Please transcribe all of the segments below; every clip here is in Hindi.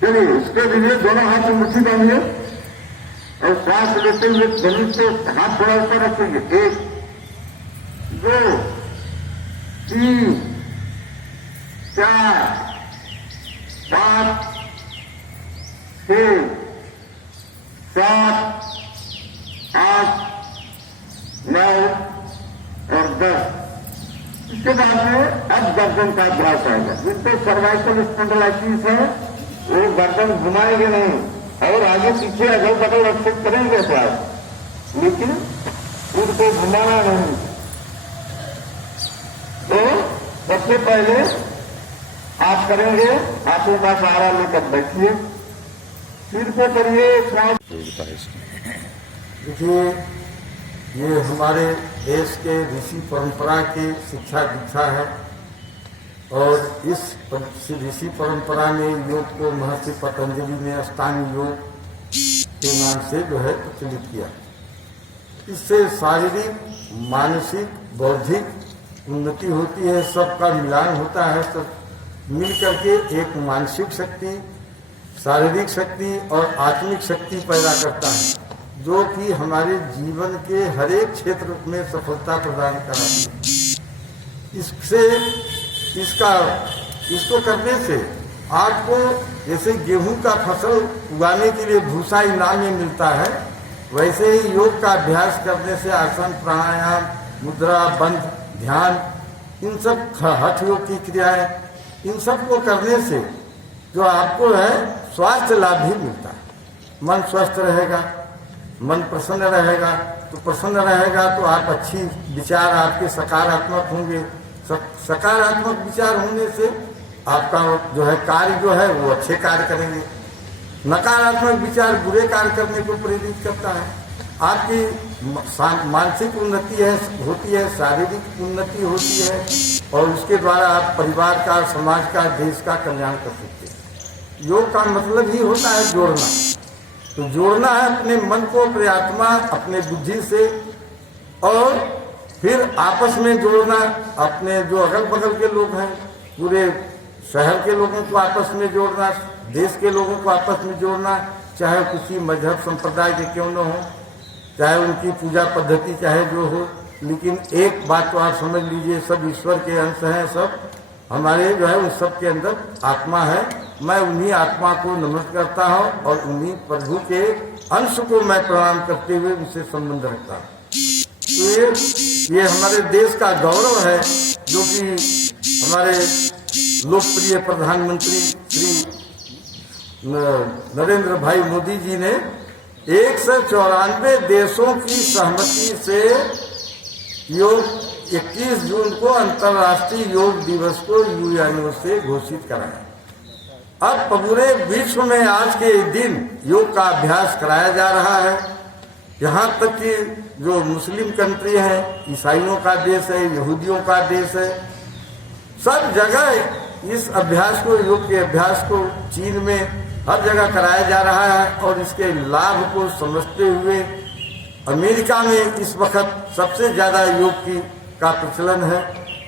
चलिए, इसके लिए दोनों हाथ में मुट्ठी बांधिए और श्वास लेते हुए जमीन से हाथ थोड़ा ऊपर रखेंगे। 1 2 3 4 5 6 7 8 9 और 10। इसके बाद में अब गर्दन का अभ्यास आएगा। जिससे सर्वाइकल स्पॉन्डिलाइटिस है वो गर्दन घुमाएंगे नहीं और आगे पीछे अगल बगल एक्सेप्ट करेंगे अभ्यास, लेकिन उनको घुमाना नहीं। तो सबसे पहले आप करेंगे, हाथों का सहारा लेकर बैठिए, सिर पे करिए श्वास। देखिए, ये हमारे देश के ऋषि परंपरा की शिक्षा दीक्षा है और इस ऋषि परंपरा में योग को महर्षि पतंजलि ने अष्टांग योग के नाम से जो है प्रचलित किया। इससे शारीरिक, मानसिक, बौद्धिक उन्नति होती है, सबका मिलान होता है, सब मिल करके एक मानसिक शक्ति, शारीरिक शक्ति और आत्मिक शक्ति पैदा करता है, जो कि हमारे जीवन के हर एक क्षेत्र में सफलता प्रदान कराती है। इसको करने से आपको जैसे गेहूं का फसल उगाने के लिए भूसा इनाम में मिलता है, वैसे ही योग का अभ्यास करने से आसन, प्राणायाम, मुद्रा, बंध, ध्यान, इन सब हठ योग की क्रियाएं, इन सब को करने से जो आपको है स्वास्थ्य लाभ भी मिलता है। मन स्वस्थ रहेगा, मन प्रसन्न रहेगा, तो प्रसन्न रहेगा तो आप अच्छी विचार आपके सकारात्मक होंगे, सकारात्मक विचार होने से आपका जो है कार्य जो है वो अच्छे कार्य करेंगे। नकारात्मक विचार बुरे कार्य करने को प्रेरित करता है। आपकी मानसिक उन्नति होती है, शारीरिक उन्नति होती है और उसके द्वारा आप परिवार का, समाज का, देश का कल्याण कर सकते हैं। योग का मतलब ही होता है जोड़ना। तो जोड़ना है अपने मन को, अपने आत्मा, अपने बुद्धि से, और फिर आपस में जोड़ना, अपने जो अगल बगल के लोग हैं, पूरे शहर के लोगों को आपस में जोड़ना, देश के लोगों को आपस में जोड़ना, चाहे किसी मजहब संप्रदाय के क्यों न हो, चाहे उनकी पूजा पद्धति चाहे जो हो, लेकिन एक बात तो आप समझ लीजिए, सब ईश्वर के अंश हैं, सब हमारे जो है उस सब के अंदर आत्मा है। मैं उन्हीं आत्मा को नमस्कार करता हूँ और उन्हीं प्रभु के अंश को मैं प्रणाम करते हुए उनसे संबंध रखता हूँ। तो ये हमारे देश का गौरव है, जो कि हमारे लोकप्रिय प्रधानमंत्री श्री नरेंद्र भाई मोदी जी ने 194 देशों की सहमति से योग 21 जून को अंतर्राष्ट्रीय योग दिवस को यूएनओ से घोषित कराया। अब पूरे विश्व में आज के दिन योग का अभ्यास कराया जा रहा है। यहाँ तक कि जो मुस्लिम कंट्री है, ईसाइयों का देश है, यहूदियों का देश है, सब जगह इस अभ्यास को, योग के अभ्यास को चीन में हर जगह कराया जा रहा है और इसके लाभ को समझते हुए अमेरिका में इस वक्त सबसे ज़्यादा योग का प्रचलन है,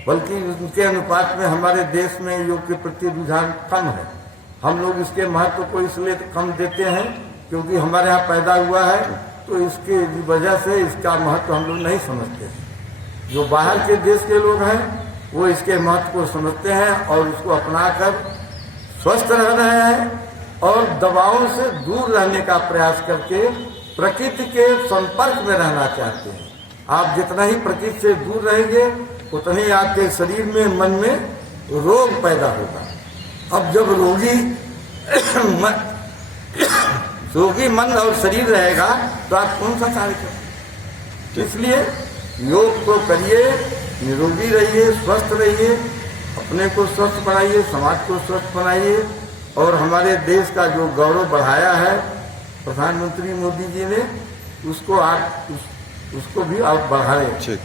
बल्कि उनके अनुपात में हमारे देश में योग के प्रति रुझान कम है। हम लोग इसके महत्व को इसलिए कम देते हैं क्योंकि हमारे यहाँ पैदा हुआ है, तो इसकी वजह से इसका महत्व हम लोग नहीं समझते। जो बाहर के देश के लोग हैं वो इसके महत्व को समझते हैं और इसको अपनाकर स्वस्थ रह रहे हैं और दवाओं से दूर रहने का प्रयास करके प्रकृति के संपर्क में रहना चाहते हैं। आप जितना ही प्रकृति से दूर रहेंगे उतना ही आपके शरीर में, मन में रोग पैदा होगा। अब जब रोगी मन और शरीर रहेगा तो आप कौन सा कार्य करेंगे? इसलिए योग को करिए, निरोगी रहिए, स्वस्थ रहिए, अपने को स्वस्थ बनाइए, समाज को स्वस्थ बनाइए और हमारे देश का जो गौरव बढ़ाया है प्रधानमंत्री मोदी जी ने, उसको आप उसको भी आप बढ़ाएं। ठीक।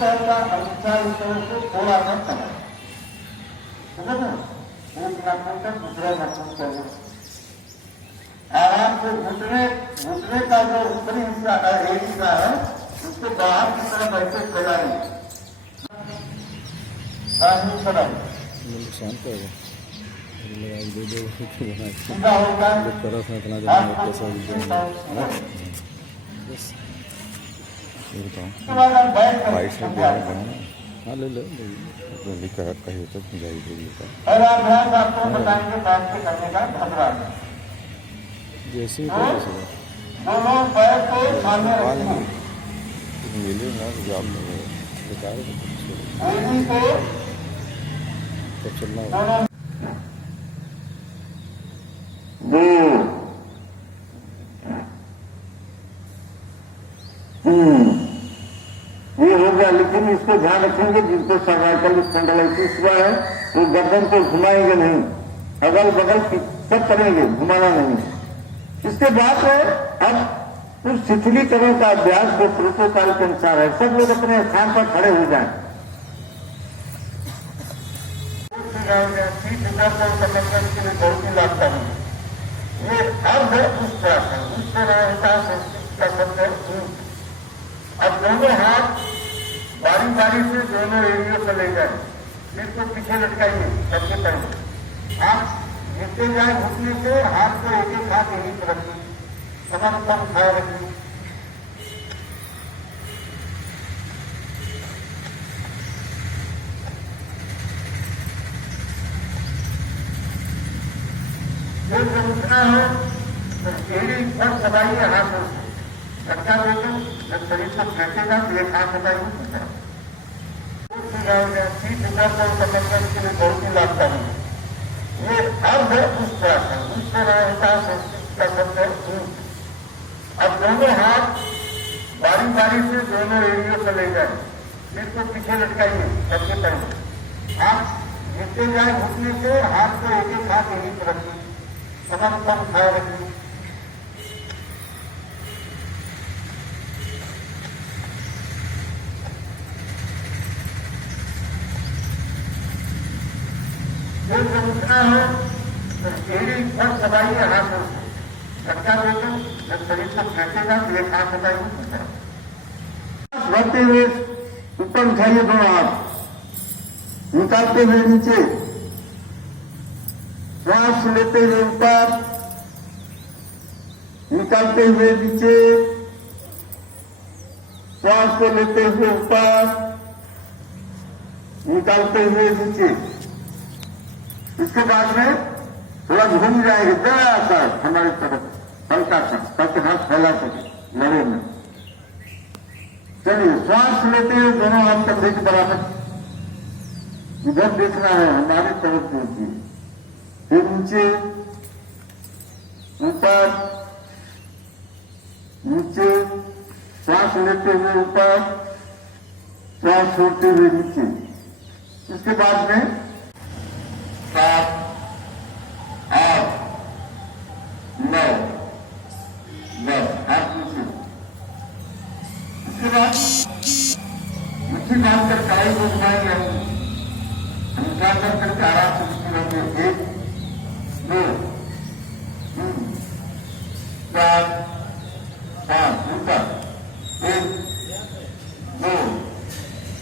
साल का अनुसार इस तरह से थोड़ा न चला, समझ ना, एक नाखून का दूसरा नाखून करो, आराम से घुटने का जो ऊपरी हिस्सा है, एक हिस्सा है, उसको बाहर की तरफ ऐसे फैलाएं, शांत हो गया दे दो सीधा होगा, करो अपना इतना हाथ जब को कैसा पीछे बस ये बताओ उसके बाद हम बैठ कर बाईस में समझा देना बना हाँ ले लो लिखा कही तो जाएगी लिखा पहला अभ्यास आपको बताएंगे बैठ के करने का घबरा में जैसे ही करो वैसे दोनों पैर को सामने रखना, मिले ना तो जॉब में बेकार है उंगली को तो चलना दोनों दो ये हो गया, लेकिन इसको ध्यान रखेंगे जिनको सर्वाइकल स्पॉन्डिलाइटिस हुआ है वो गर्दन को घुमाएंगे नहीं, अगल बगल सब करेंगे, घुमाना नहीं। इसके बाद अब उस शिथिलीकरण का अभ्यास जो प्रोटोकॉल के अनुसार है, सब लोग अपने स्थान पर खड़े हो जाएं। बहुत ही लाभकारी ये अर्ध विश्वास है, उससे रहता संस्कृत का शब्द है। अब दोनों हाथ बारी बारी से दोनों एरियो से ले जाए, सिर को पीछे लटकाइए सबसे पहले, आप नीचे जाए घुटने से हाथ को एक एक हाथ यहीं पर रखिए, कमर पर उठाए रखिए, जब उठना है तो एड़ी पर दबाइए हाथों से, अच्छा देखें जब शरीर को फेंकेगा तो एक हाथ दबाइए, सीट ऊपर को समझने के लिए बहुत ही लाभकारी है। ये अर्ध विश्वास है, उससे रहता संस्कृत का शब्द है। अब दोनों हाथ बारी बारी से दोनों एरियो से ले जाए, सिर को पीछे लटकाइए सबसे पहले, आप नीचे जाए घुटने से हाथ को एक एक हाथ यहीं पर रखिए, कमर पर उठाए रखिए, जब उठना है तो एड़ी पर दबाइए हाथों से, अच्छा देखें जब शरीर को फेंकेगा तो एक हाथ दबाइए, बढ़ते हुए ऊपर उठाइए दोनों हाथ, निकालते हुए नीचे, श्वास लेते हुए ऊपर, निकालते हुए नीचे, श्वास को लेते हुए ऊपर, निकालते हुए नीचे। इसके बाद में थोड़ा घूम जाएगा जरा सा हमारी तरफ, हल्का सा, ताकि हाथ फैला सके लड़े में। चलिए श्वास लेते हुए दोनों हाथ कंधे के बराबर, इधर देखना है, हमारी तरफ देखिए, फिर नीचे, ऊपर, नीचे, श्वास लेते हुए ऊपर, श्वास छोड़ते हुए नीचे। इसके बाद में 7, 8, 9, 10 हाथ नीचे। इसके बाद मुट्ठी बांधकर कलाई को घुमाएंगे, हम उठाकर करके आराम से मुट्ठी बांधेंगे। 1, 2, 3, 4, 5 ऊपर, 1, 2,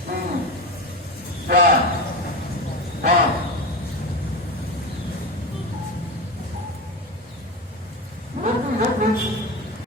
3, 4, 5 लोग